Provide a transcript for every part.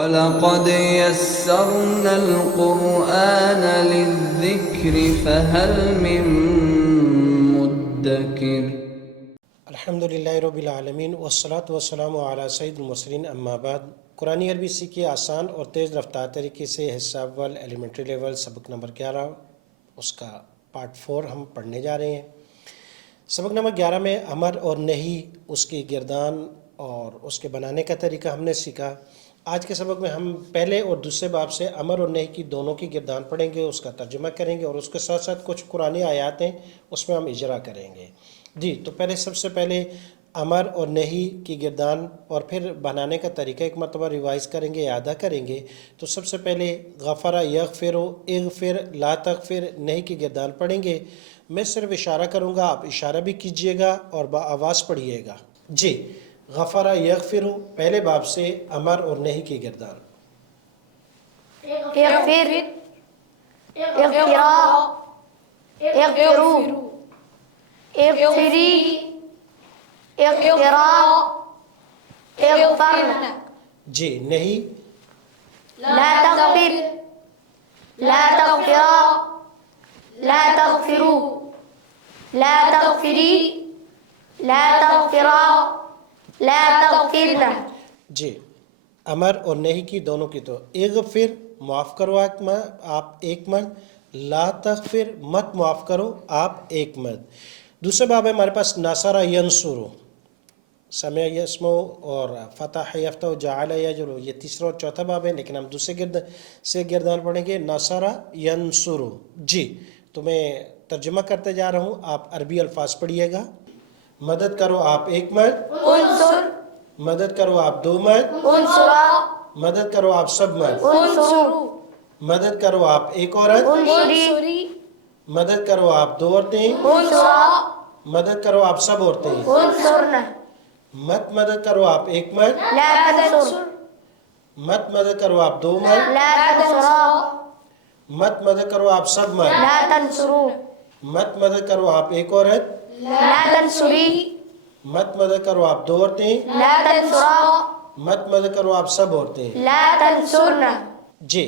وَلَقَدْ يَسَّرْنَا الْقُرْآنَ لِلذِّكْرِ فَهَلْ مِن مُّدَّكِرٍ۔ الحمدللہ رب العالمین والصلاة والسلام علی سید المرسلین اما بعد۔ قرآن عربی سیکھیے آسان اور تیز رفتار طریقے سے حصہ اول ایلیمنٹری لیول سبق نمبر 11 اس کا پارٹ 4 ہم پڑھنے جا رہے ہیں۔ سبق نمبر 11 میں امر اور نہی، اس کی گردان اور اس کے بنانے کا طریقہ ہم نے سیکھا۔ آج کے سبق میں ہم پہلے اور دوسرے باب سے امر اور نہی کی دونوں کی گردان پڑھیں گے، اس کا ترجمہ کریں گے اور اس کے ساتھ ساتھ کچھ قرآنی آیات ہیں اس میں ہم اجرا کریں گے۔ جی تو سب سے پہلے امر اور نہی کی گردان اور پھر بنانے کا طریقہ ایک مرتبہ ریوائز کریں گے، اعادہ کریں گے۔ تو سب سے پہلے غفر یغفر اغفر لا تغفر نہی کی گردان پڑھیں گے۔ میں صرف اشارہ کروں گا، آپ اشارہ بھی کیجئے گا اور بآواز پڑھیے گا۔ جی غفر یغفر پہلے باب سے امر اور نہی کی گردان۔ اغفر، اغفرا، اغفرو، اغفری، اغفرا، اغفرن۔ جی نہی لا تغفر، لا تغفرا، لا تغفرو، لا تغفری، لا تغفرا، لا تغفرن۔ جی امر اور نہی کی دونوں کی تو اغفر معاف کرو آپ ایک مرد، لا تغفر مت معاف کرو آپ ایک مرد۔ دوسرا باب ہے ہمارے پاس نصر ینصر، سمع یسمع اور فتح یفتح جعل یجعل، یہ تیسرا اور چوتھا باب ہے، لیکن ہم دوسرے سے گردان پڑھیں گے نصر ینصر۔ جی تو میں ترجمہ کرتے جا رہا ہوں، آپ عربی الفاظ پڑھیے گا۔ مدد کرو آپ ایک مرد، انصر، مدد کرو آپ دو مرد، انصرا، مدد کرو آپ سب مرد، انصرو، مدد کرو آپ ایک عورت، انصری، مدد کرو آپ دو عورتیں، انصرا، مدد کرو آپ سب عورتیں، انصرن۔ مت مدد کرو آپ ایک مرد، لا تنصر، مت مدد کرو آپ دو مرد، لا تنصرا، مت مدد کرو آپ سب مرد، لا تنصرو، مت مدد کرو آپ ایک عورت، لا تنصری، مت مدد کرو آپ دو عورتیں، لا تنصرا، مت مدد کرو آپ سب عورتیں۔ لا تنصرن۔ جی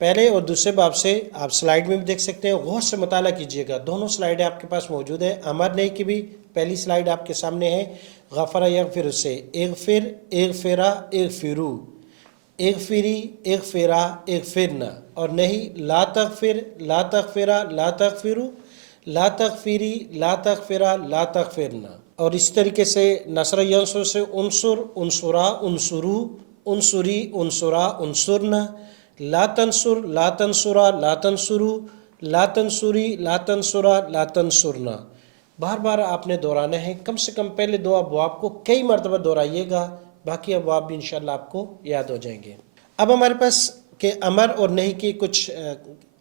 پہلے اور دوسرے باب سے آپ سلائیڈ میں بھی دیکھ سکتے ہیں، غور سے مطالعہ کیجئے گا، دونوں سلائیڈیں آپ کے پاس موجود ہیں۔ امر نہی کی بھی پہلی سلائیڈ آپ کے سامنے ہے، غفر یغفر سے اغفر اغفرا اغفرو، اغفری اغفرا اغفرنا، اور نہی لا تغفر لا تغفرا لا تغفرو، لا تغفری لا تغفرا لا تغفرنا۔ اور اس طریقے سے نصر ینصر سے انصر انصرا انصرو، انصری انصرا انصرنا، لا تنصر لا تنصرا لا تنصرو، لا تنصری لا تنصرا لا تنصرنا۔ بار بار آپ نے دہرانا ہے، کم سے کم پہلے دو ابواب کو کئی مرتبہ دہرائیے گا، باقی ابواب بھی انشاءاللہ آپ کو یاد ہو جائیں گے۔ اب ہمارے پاس کہ امر اور نہی کے کچھ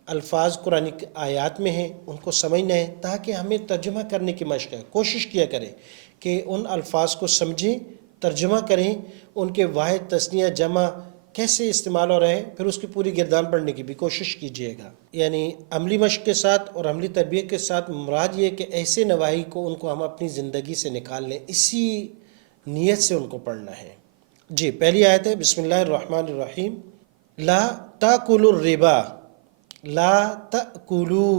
الفاظ قرآن آیات میں ہیں، ان کو سمجھنا ہے تاکہ ہمیں ترجمہ کرنے کی مشق ہے۔ کوشش کیا کریں کہ ان الفاظ کو سمجھیں، ترجمہ کریں، ان کے واحد تثنیہ جمع کیسے استعمال ہو رہے ہیں، پھر اس کی پوری گردان پڑھنے کی بھی کوشش کیجیے گا۔ یعنی عملی مشق کے ساتھ اور عملی تربیت کے ساتھ مراد یہ کہ ایسے نواحی کو ان کو ہم اپنی زندگی سے نکال لیں، اسی نیت سے ان کو پڑھنا ہے۔ جی پہلی آیت ہے بسم اللہ الرحمن الرحیم، لا تاکلوا الربا، لا تاکلوا،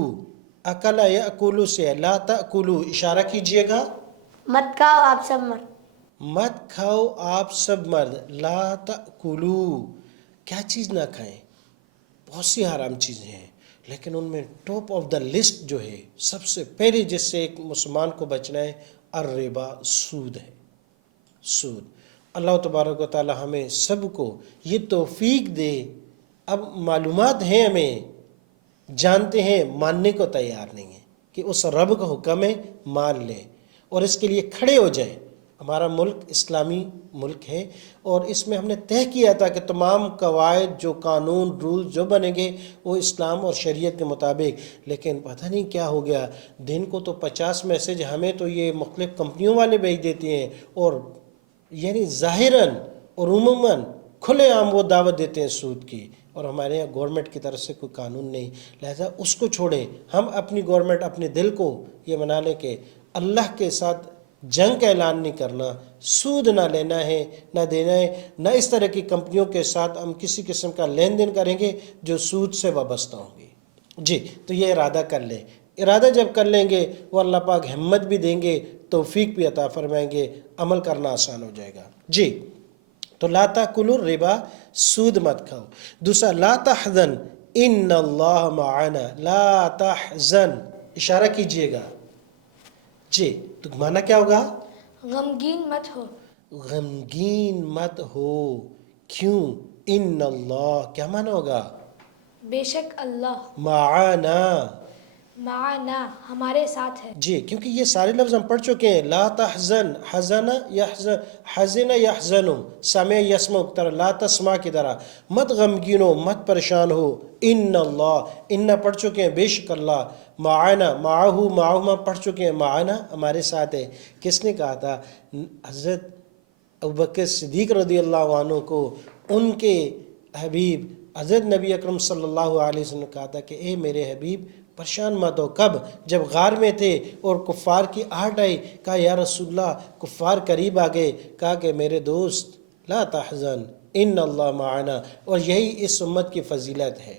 اکل یاکلوا سے ہے، لا تاکلوا اشارہ کیجیے گا، مت کھاؤ آپ سب مرد، مت کھاؤ آپ سب مرد، لا تاکلوا کیا چیز نہ کھائیں، بہت سی حرام چیزیں ہیں، لیکن ان میں ٹاپ آف دا لسٹ جو ہے سب سے پہلے جس سے ایک مسلمان کو بچنا ہے، الربا سود ہے، سود۔ اللہ تبارک و تعالی ہمیں سب کو یہ توفیق دے۔ اب معلومات ہیں، ہمیں جانتے ہیں، ماننے کو تیار نہیں ہیں کہ اس رب کا حکم ہے مان لیں اور اس کے لیے کھڑے ہو جائیں۔ ہمارا ملک اسلامی ملک ہے اور اس میں ہم نے طے کیا تھا کہ تمام قواعد جو قانون رول جو بنیں گے وہ اسلام اور شریعت کے مطابق، لیکن پتہ نہیں کیا ہو گیا، دن کو تو 50 میسج ہمیں تو یہ مختلف کمپنیوں والے بھیج دیتے ہیں، اور یعنی ظاہراً اور عموماً کھلے عام وہ دعوت دیتے ہیں سود کی، اور ہمارے یہاں گورنمنٹ کی طرف سے کوئی قانون نہیں، لہذا اس کو چھوڑیں۔ ہم اپنی گورنمنٹ اپنے دل کو یہ بنا لیں کہ اللہ کے ساتھ جنگ کا اعلان نہیں کرنا، سود نہ لینا ہے نہ دینا ہے، نہ اس طرح کی کمپنیوں کے ساتھ ہم کسی قسم کا لین دین کریں گے جو سود سے وابستہ ہوں گی۔ جی، تو یہ ارادہ کر لیں۔ ارادہ جب کر لیں گے وہ اللہ پاک ہمت بھی دیں گے، توفیق بھی عطا فرمائیں گے، عمل کرنا آسان ہو جائے گا۔ جی، تو لا تاکلوا الربا، سود مت کھاؤ۔ دوسرا لا تحزن ان اللہ معنا، لا تحزن اشارہ کیجئے گا۔ جی، تو معنی کیا ہوگا؟ غمگین مت ہو، غمگین مت ہو، کیوں؟ ان اللہ کیا معنی ہوگا؟ بے شک اللہ معنا، معنا ہمارے ساتھ ہے۔ جی، کیونکہ یہ سارے لفظ ہم پڑھ چکے ہیں۔ لا تحزن، حزن یحزن، حزن یحزن، سمع یسمع کی طرح، لا تسمع کی طرح، مت غمگین ہو، مت پریشان ہو۔ ان اللہ، ان پڑھ چکے ہیں، بے شک اللہ، معنا، معہو، معہما پڑھ چکے ہیں، معنا ہمارے ساتھ ہے۔ کس نے کہا تھا؟ حضرت ابوبکر صدیق رضی اللہ عنہ کو ان کے حبیب حضرت نبی اکرم صلی اللہ علیہ وسلم نے کہا تھا کہ اے میرے حبیب پریشان مت ہو۔ کب؟ جب غار میں تھے اور کفار کی آہٹ آئی، کہا یا رسول اللہ، کفار قریب آ گئے، کہا کہ میرے دوست لا تحزن ان اللہ معنا، اور یہی اس امت کی فضیلت ہے۔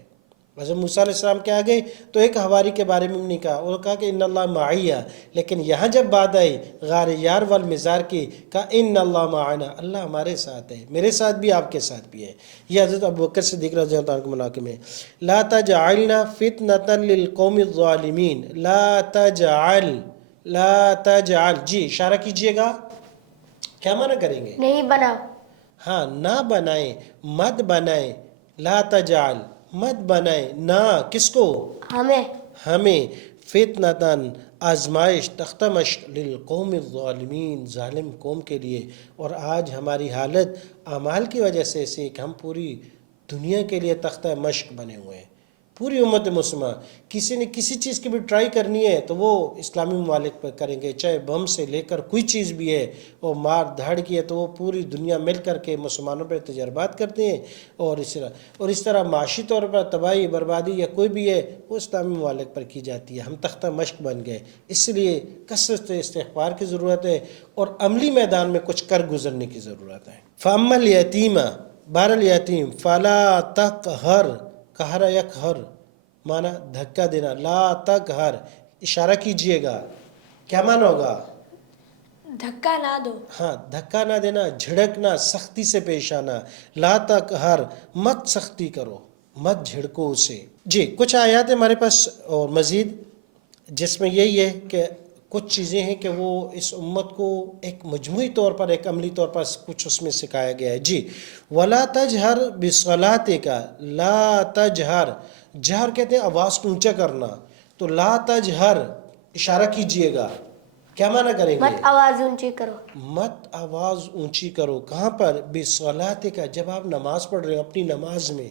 حضرت موسیٰ علیہ السلام کے آگے تو ایک حواری کے بارے میں نہیں کہا، وہ کہا کہ ان اللہ معیہ، لیکن یہاں جب بات آئی غار یار والمزار کی، کہا ان اللہ معنا، اللہ ہمارے ساتھ ہے، میرے ساتھ بھی آپ کے ساتھ بھی ہے۔ یہ حضرت ابوبکر صدیق رضی اللہ عنہ کے مناقب ہے۔ لا تجعلنا فتنة للقوم الظالمین، لا تجعل، لا تجعل، جی اشارہ کیجئے گا، کیا معنی کریں گے؟ نہیں بناؤ، ہاں، نہ بنائیں، مت بنائیں، لا تجعل، مت بنائیں، نہ کس کو؟ ہمیں ہمیں، فتنتاً آزمائش، تختہ مشق للقوم الظالمین، ظالم قوم کے لیے۔ اور آج ہماری حالت اعمال کی وجہ سے ایسی ہے کہ ہم پوری دنیا کے لیے تختہ مشق بنے ہوئے ہیں۔ پوری امت مسلمہ کسی نے کسی چیز کی بھی ٹرائی کرنی ہے تو وہ اسلامی ممالک پر کریں گے، چاہے بم سے لے کر کوئی چیز بھی ہے، وہ مار دھاڑ کی ہے تو وہ پوری دنیا مل کر کے مسلمانوں پر تجربات کرتے ہیں، اور اس طرح معاشی طور پر تباہی بربادی یا کوئی بھی ہے وہ اسلامی ممالک پر کی جاتی ہے۔ ہم تختہ مشق بن گئے، اس لیے کثرت استغفار کی ضرورت ہے اور عملی میدان میں کچھ کر گزرنے کی ضرورت ہے۔ فَأَمَّا الْيَتِيمَ، بار الیتیم، فَلَا تَقْهَرْ، قہر یقہر معنی دھکا دینا، لا تقہر اشارہ کیجئے گا، کیا معنی ہوگا؟ دھکا نہ دو، ہاں، دھکا نہ دینا، جھڑکنا، سختی سے پیش آنا، لا تقہر، مت سختی کرو، مت جھڑکو اسے۔ جی، کچھ آیات ہمارے پاس اور مزید، جس میں یہی ہے کہ کچھ چیزیں ہیں کہ وہ اس امت کو ایک مجموعی طور پر، ایک عملی طور پر کچھ اس میں سکھایا گیا ہے۔ جی، وَلَا تَجْهَرْ بِصَلَاتِكَ، لا تجہر، جہر کہتے ہیں آواز کو اونچا کرنا، تو لا تجہر اشارہ کیجئے گا، کیا معنی کریں گے؟ مت آواز اونچی کرو، مت آواز اونچی کرو، کہاں پر؟ بِصَلَاتِكَ، جب آپ نماز پڑھ رہے ہو اپنی نماز میں۔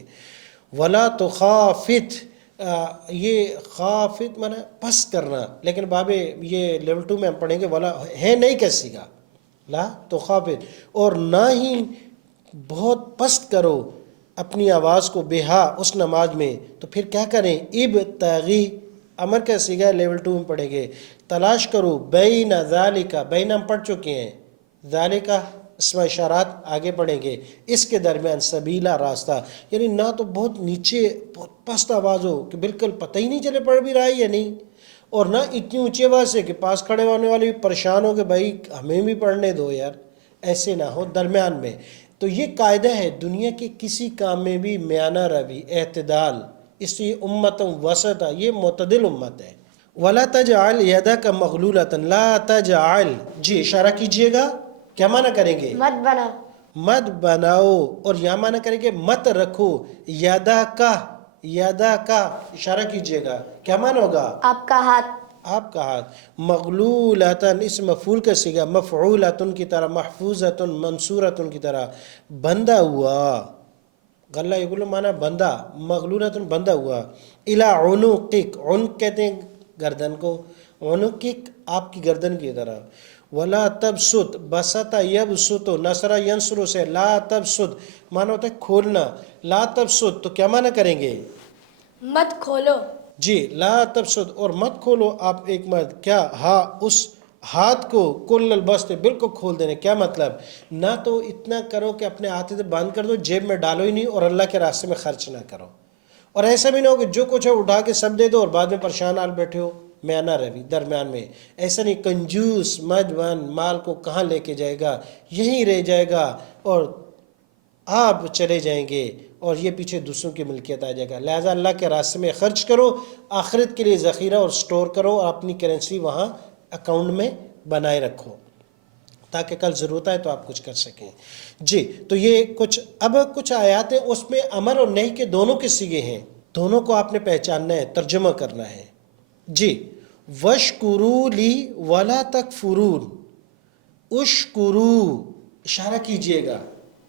وَلَا تُخَافِتْ، یہ خافت معنی پست کرنا، لیکن بابے یہ لیول 2 میں ہم پڑھیں گے، ولا ہے نہیں کسی کا، لا تخافت، اور نہ ہی بہت پست کرو اپنی آواز کو بہا اس نماز میں۔ تو پھر کیا کریں؟ ابتغی، امر کا صیغہ لیول 2 میں پڑھیں گے، تلاش کرو، بین ذالک، بین ہم پڑھ چکے ہیں، ذالک اسم اشارات آگے پڑھیں گے، اس کے درمیان سبیلا، راستہ، یعنی نہ تو بہت نیچے بہت پست آواز ہو کہ بالکل پتہ ہی نہیں چلے پڑھ بھی رہا ہے یا نہیں، اور نہ اتنی اونچی آواز سے کہ پاس کھڑے ہونے والے بھی پریشان ہو کہ بھائی ہمیں بھی پڑھنے دو یار، ایسے نہ ہو، درمیان میں۔ تو یہ قاعدہ ہے دنیا کے کسی کام میں بھی میانہ روی، اعتدال، اس لیے امت وسط، یہ معتدل امت ہے۔ وَلَا تَجْعَلْ يَدَكَ مَغْلُولَةً، لا تجعل، جی اشارہ کیجئے گا، کیا معنی کریں گے؟ مت بناؤ، مت بناؤ، اور یہاں معنی کریں گے مت رکھو، یدا کا اشارہ کیجئے گا، کیا معنی ہوگا؟ آپ کا ہاتھ، آپ کا ہاتھ، مغلولتاً اس مفعول کا صیغہ، مفعولتن کی طرح، محفوظتن منصورتن کی طرح، بندہ ہوا، غلہ یقول معنی بندہ، مغلولتن بندہ ہوا، الی عنقک، عنق کہتے ہیں گردن کو، عنقک آپ کی گردن کی طرح، ولا تبسط، بسط یبسط، نصر ینصر سے، لا تبسط معنی ہوتا ہے کھولنا، لا تبسط تو کیا معنی کریں گے؟ مت کھولو، جی، لا تبسط، اور مت کھولو آپ ایک مرد، کیا؟ ہاں، اس ہاتھ کو کل البست بالکل کھول دینے. کیا مطلب؟ نہ تو اتنا کرو کہ اپنے ہاتھ سے بند کر دو، جیب میں ڈالو ہی نہیں اور اللہ کے راستے میں خرچ نہ کرو، اور ایسا بھی نہ ہو کہ جو کچھ ہے اٹھا کے سب دے دو اور بعد میں پریشان حال بیٹھے ہو. میں نہ روی درمیان میں ایسا نہیں. کنجوس مجبن مال کو کہاں لے کے جائے گا، یہیں رہ جائے گا اور آپ چلے جائیں گے اور یہ پیچھے دوسروں کی ملکیت آ جائے گا. لہٰذا اللہ کے راستے میں خرچ کرو، آخرت کے لیے ذخیرہ اور سٹور کرو اور اپنی کرنسی وہاں اکاؤنٹ میں بنائے رکھو تاکہ کل ضرورت آئے تو آپ کچھ کر سکیں. جی تو یہ کچھ آیات ہیں، اس میں امر اور نہی کے دونوں کے صیغے ہیں، دونوں کو آپ نے پہچاننا ہے، ترجمہ کرنا ہے. جی وَاشْكُرُوا لِي وَلَا تَكْفُرُونَ، اشکرو اشارہ کیجئے گا.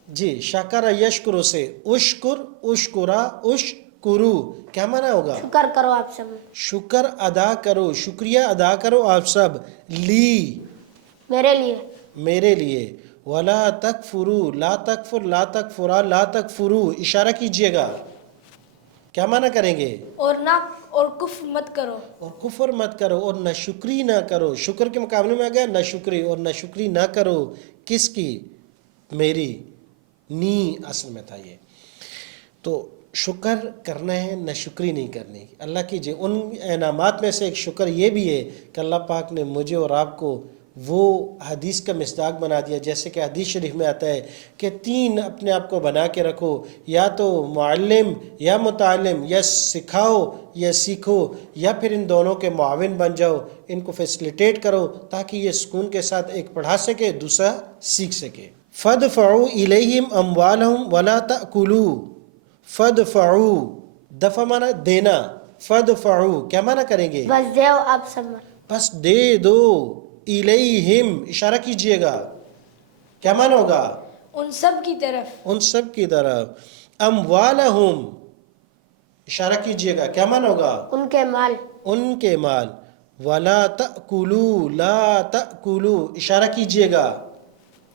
جی شکر یشکر سے اشکر اشکرا اشکرو کیا معنی ہوگا؟ شکر کرو آپ سب. شکر ادا کرو، شکریہ ادا کرو آپ سب. لی میرے لیے. میرے لیے. ولا تکفرو لا تکفر لا تکفرا لا تکفرو اشارہ کیجئے گا. کیا معنی کریں گے؟ اور کفر مت کرو. اور کفر مت کرو اور نہ شکری نہ کرو. شکر کے مقابلے میں آ گیا نہ شکری، اور نہ شکری نہ کرو. کس کی؟ میری. نی اصل میں تھا یہ. تو شکر کرنا ہے، نہ شکری نہیں کرنی. اللہ کی ان انعامات میں سے ایک شکر یہ بھی ہے کہ اللہ پاک نے مجھے اور آپ کو وہ حدیث کا مصداق بنا دیا، جیسے کہ حدیث شریف میں آتا ہے کہ 3 اپنے آپ کو بنا کے رکھو، یا تو معلم یا متعلم، یا سکھاؤ یا سیکھو، یا پھر ان دونوں کے معاون بن جاؤ، ان کو فیسلیٹیٹ کرو تاکہ یہ سکون کے ساتھ ایک پڑھا سکے دوسرا سیکھ سکے. فَادْفَعُوا إِلَيْهِمْ أَمْوَالَهُمْ وَلَا تَأْكُلُوا. فَادْفَعُوا دفع معنی دینا. فَادْفَعُوا کیا معنی کریں گے؟ بس دیو آپ سب. بس دے دو. الیہم اشارہ کیجئے گا. کیا معنی ہوگا؟ ان سب کی طرف. ان سب کی طرف. اموالہم اشارہ کیجئے گا. کیا معنی ہوگا؟ ان کے مال. ان کے مال. ولا تأکلوا لا تأکلوا اشارہ کیجئے گا.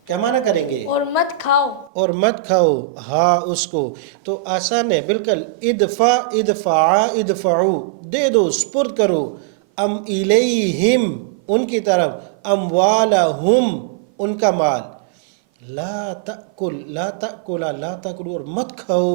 کیا معنی کریں گے؟ اور مت کھاؤ. اور مت کھاؤ. ہاں اس کو تو آسان ہے بالکل. ادفع ادفعا ادفعو دے دو، سپرد کرو. ام الیہم ان کی طرف. اموالہم ان کا مال. لا تأکل لا تأکلا لا تأکلو اور مت کھاؤ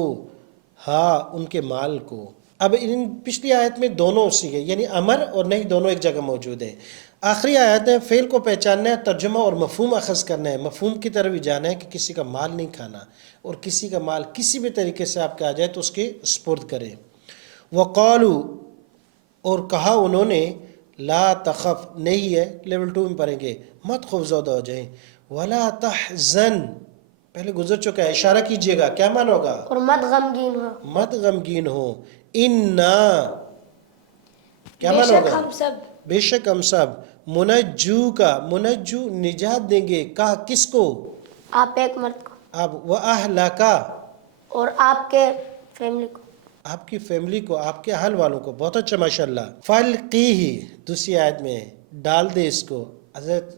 ہاں ان کے مال کو. اب ان پچھلی آیت میں دونوں سیکھے یعنی امر اور نہیں دونوں ایک جگہ موجود ہیں. آخری آیت میں فعل کو پہچاننا ہے، ترجمہ اور مفہوم اخذ کرنا ہے. مفہوم کی طرف ہی جانا ہے کہ کسی کا مال نہیں کھانا، اور کسی کا مال کسی بھی طریقے سے آپ کے آ جائے تو اس کے سپرد کریں. وقالو اور کہا انہوں نے. لا تخف نہیں ہے، لیول 2 میں پڑھیں گے. مت خوف زدہ ہو جائیں. ولا تحزن پہلے گزر چکا ہے، اشارہ کیجئے گا. کیا معنی ہوگا؟ اور مت غمگین ہو. مت غمگین ہو. انا کیا بے معنی شک ہوگا؟ ہم سب. بے شک ہم سب. منجو کا منجو نجات دیں گے. کہا کس کو؟ آپ ایک مرد کو. آپ وَأَهْلَكَ اور آپ کے فیملی کو. آپ کی فیملی کو، آپ کے اہل والوں کو. بہت اچھا ماشاءاللہ. فَالْقِيهِ دوسری آیت میں ڈال دے اس کو. حضرت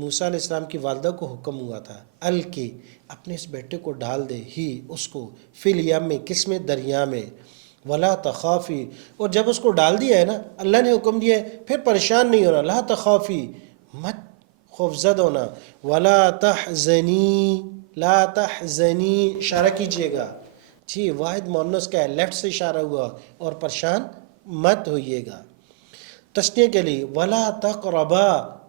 موسیٰ علیہ السلام کی والدہ کو حکم ہوا تھا القی اپنے اس بیٹے کو ڈال دے ہی اس کو فی الیم میں کس میں؟ دریا میں. ولا تخافی اور جب اس کو ڈال دیا ہے نا اللہ نے حکم دیا ہے پھر پریشان نہیں ہونا. لا تخافی مت خوفزد ہونا. ولا تحزنی لا تحزنی اشارہ کیجئے گا. جی واحد مؤنث کا ہے، لیفٹ سے اشارہ ہوا اور پریشان مت ہوئیے گا. تسنیہ کے لیے ولا تقربا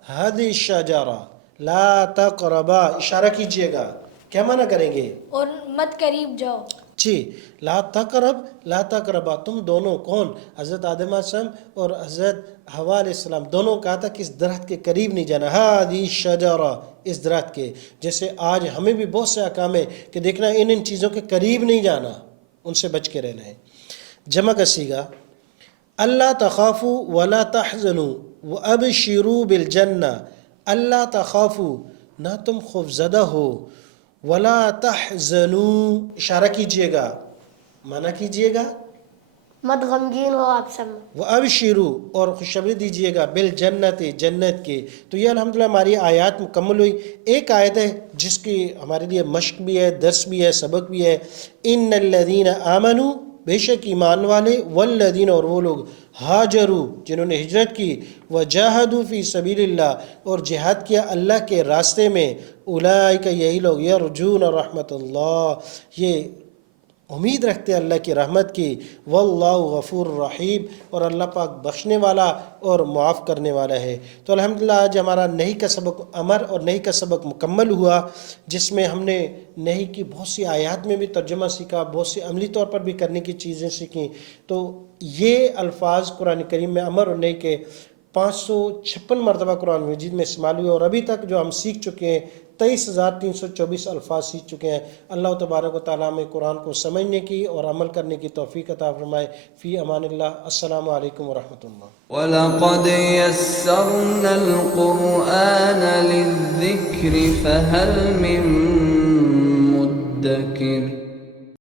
هذه الشجرة لا تقربا اشارہ کیجئے گا. کیا معنی کریں گے؟ اور مت قریب جاؤ. جی لا تقرب لا تقربا تم دونوں کون؟ حضرت آدم علیہ السلام اور حضرت حوا علیہ السلام دونوں کہا تھا کہ اس درخت کے قریب نہیں جانا. هذه الشجرة اس درخت کے. جیسے آج ہمیں بھی بہت سے احکام ہے کہ دیکھنا ان چیزوں کے قریب نہیں جانا، ان سے بچ کے رہنا ہے. جمع کا صیغہ اللہ تخافوا ولا تحزنوا وابشروا بالجنہ. اللہ تخافوا نہ تم خوفزدہ ہو، ولا تحزنوا اشارہ کیجئے گا. معنی کیجئے گا مت غمگین ہو آپ سب. وابشروا اور خوشخبری دیجئے گا بالجنت جنت کے. تو یہ الحمدللہ ہماری آیات مکمل ہوئی. ایک آیت ہے جس کی ہمارے لیے مشق بھی ہے، درس بھی ہے، سبق بھی ہے. ان الذین آمنوا بے شک ایمان والے والذین اور وہ لوگ ہاجروا جنہوں نے ہجرت کی وجاہدوا فی سبیل اللہ اور جہاد کیا اللہ کے راستے میں اولئک یہی لوگ یرجون رحمت اللہ یہ امید رکھتے ہیں اللہ کی رحمت کی واللہ غفور رحیم اور اللہ پاک بخشنے والا اور معاف کرنے والا ہے۔ تو الحمدللہ آج ہمارا نہی کا سبق امر اور نہی کا سبق مکمل ہوا، جس میں ہم نے نہی کی بہت سی آیات میں بھی ترجمہ سیکھا، بہت سی عملی طور پر بھی کرنے کی چیزیں سیکھیں۔ تو یہ الفاظ قرآن کریم میں امر اور نہی کے 556 مرتبہ قرآن مجید میں استعمال ہوئے، اور ابھی تک جو ہم سیکھ چکے ہیں 23,324 الفاظ سیکھ چکے ہیں۔ اللہ تبارک و تعالیٰ میں قرآن کو سمجھنے کی اور عمل کرنے کی توفیق عطا فرمائے۔ فی امان اللہ، السلام علیکم ورحمۃ اللہ۔ وَلَقَدْ يَسَّرْنَا الْقُرْآنَ لِلذِّكْرِ فَهَلْ مِن مُّدَّكِرٍ